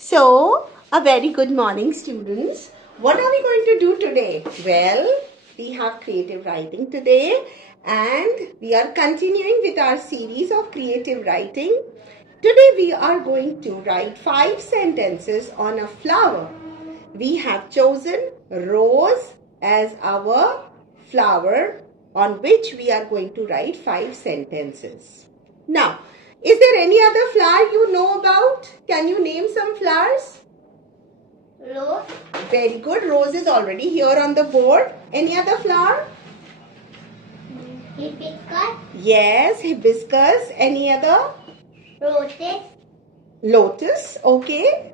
So, a very good morning, students. What are we going to do today? Well, we have creative writing today and we are continuing with our series of creative writing. Today, we are going to write 5 sentences on a flower. We have chosen rose as our flower on which we are going to write 5 sentences. Now, is there any other flower you know about? Can you name some flowers? Rose. Very good. Rose is already here on the board. Any other flower? Hibiscus. Yes, hibiscus. Any other? Roses. Lotus. Okay.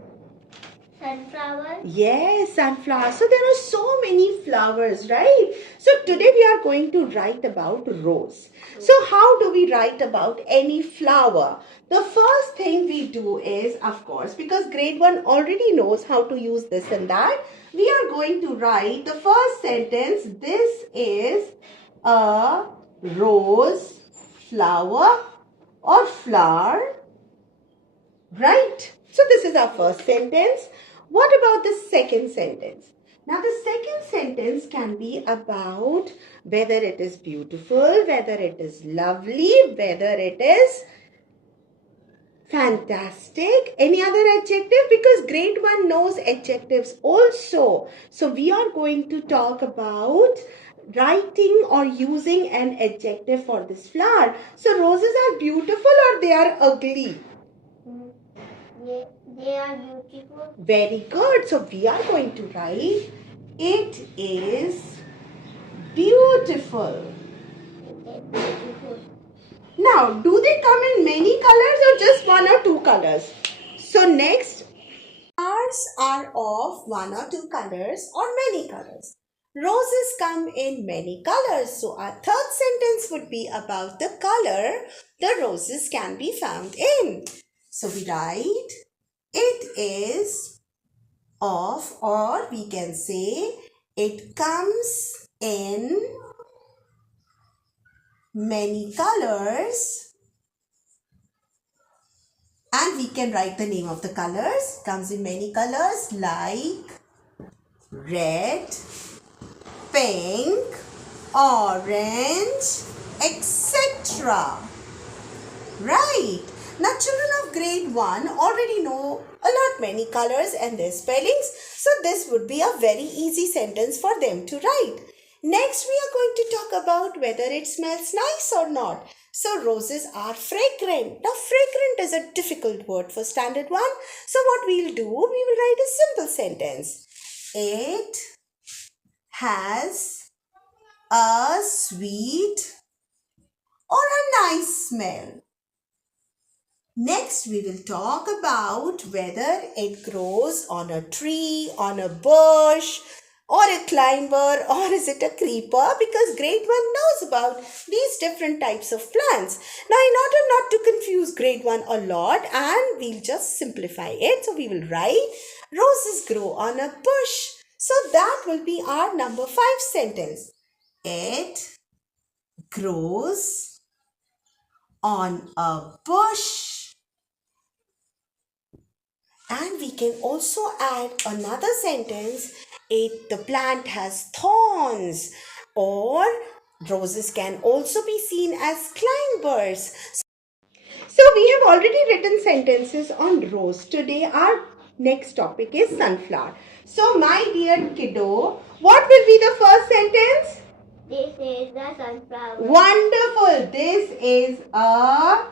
Sunflower. Yes, sunflower. So there are so many flowers, right? So today we are going to write about rose. So how do we write about any flower? The first thing we do is, of course, because grade 1 already knows how to use this and that, we are going to write the first sentence. This is a rose flower or flower, right? So this is our first sentence. What about the second sentence? Now the second sentence can be about whether it is beautiful, whether it is lovely, whether it is fantastic, any other adjective, because grade 1 knows adjectives also. So we are going to talk about writing or using an adjective for this flower. So roses are beautiful or they are ugly? They are beautiful. Very good. So we are going to write, it is beautiful. Beautiful. Now, do they come in many colors or just one or two colors? So next, flowers are of one or two colors or many colors. Roses come in many colors. So our third sentence would be about the color the roses can be found in. So we write, it is of, or we can say it comes in many colors, and we can write the name of the colors. Comes in many colors like red, pink, orange, etc. Right. Now children of grade 1 already know a lot many colors and their spellings. So this would be a very easy sentence for them to write. Next we are going to talk about whether it smells nice or not. So roses are fragrant. Now fragrant is a difficult word for standard 1. So what we'll do, we will write a simple sentence. It has a sweet or a nice smell. Next, we will talk about whether it grows on a tree, on a bush, or a climber, or is it a creeper? Because grade 1 knows about these different types of plants. Now, in order not to confuse grade 1 a lot, and we'll just simplify it. So, we will write, roses grow on a bush. So, that will be our number 5 sentence. It grows on a bush. And we can also add another sentence. The plant has thorns, or roses can also be seen as climbers. So we have already written sentences on rose. Today our next topic is sunflower. So my dear kiddo, what will be the first sentence? This is the sunflower. Wonderful. This is a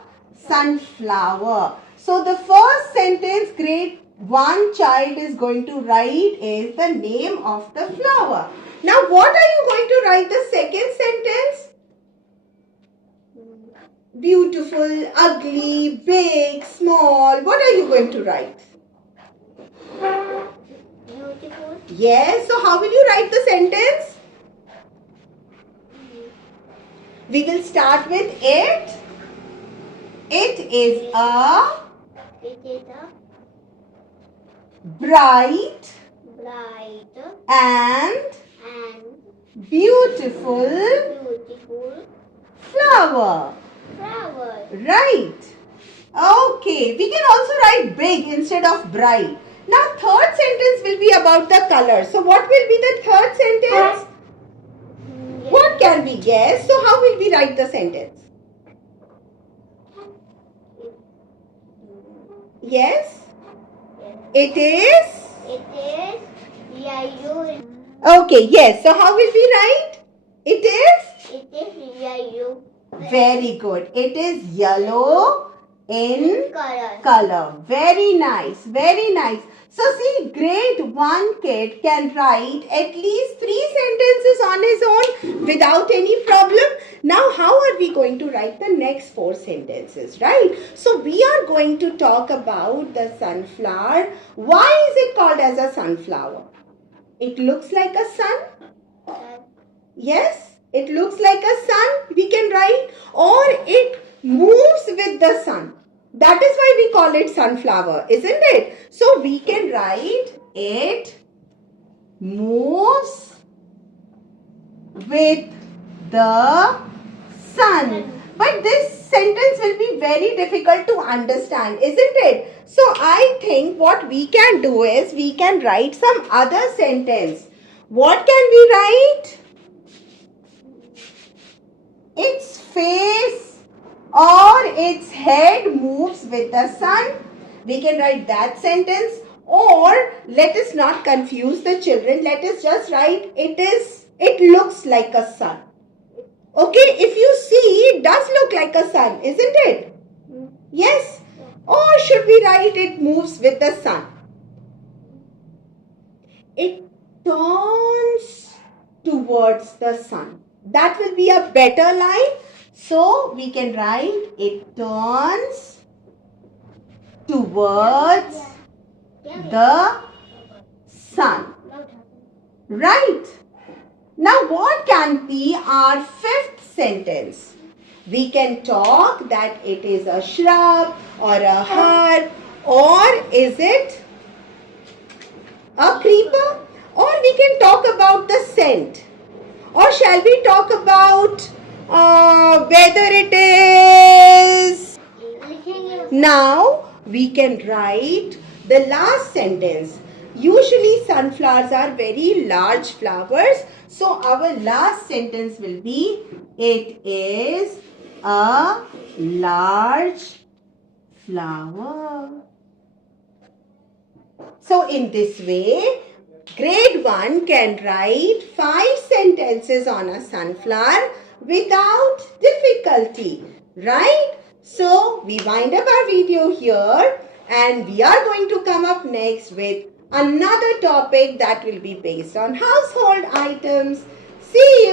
sunflower. So the first sentence grade 1 child is going to write is the name of the flower. Now what are you going to write the second sentence? Beautiful, ugly, big, small. What are you going to write? Beautiful. Yes. So how will you write the sentence? We will start with it. It is a bright and beautiful flower. Right. Okay, we can also write big instead of bright. Now, third sentence will be about the color. So, what will be the third sentence? What can we guess? So, how will we write the sentence? Yes? It is? It is yellow. Okay, yes. So, how will we write? It is? It is yellow. Very good. It is yellow in Color. color. Very nice. Very nice. So see, grade 1 kid can write at least 3 sentences on his own without any problem. Now how are we going to write the next 4 sentences, right? So we are going to talk about the sunflower. Why is it called as a sunflower? It looks like a sun. Yes, it looks like a sun, we can write, or it moves with the sun. That is why we call it sunflower, isn't it? So we can write it moves with the sun. But this sentence will be very difficult to understand, isn't it? So I think what we can do is we can write some other sentence. What can we write? Its face or its head moves with the sun. We can write that sentence, or let us not confuse the children. Let us just write it looks like a sun. Okay, if you see, it does look like a sun, isn't it? Yes? Or should we write it moves with the sun? It turns towards the sun. That will be a better line. So we can write it turns towards the sun. Right. Now what can be our fifth sentence? We can talk that it is a shrub or a herb, or is it a creeper? Or we can talk about the scent. Or shall we talk about whether it is? Now we can write the last sentence. Usually sunflowers are very large flowers. So our last sentence will be, it is a large flower. So in this way, grade 1 can write 5 sentences on a sunflower without difficulty, right? So we wind up our video here, and we are going to come up next with another topic that will be based on household items. See you.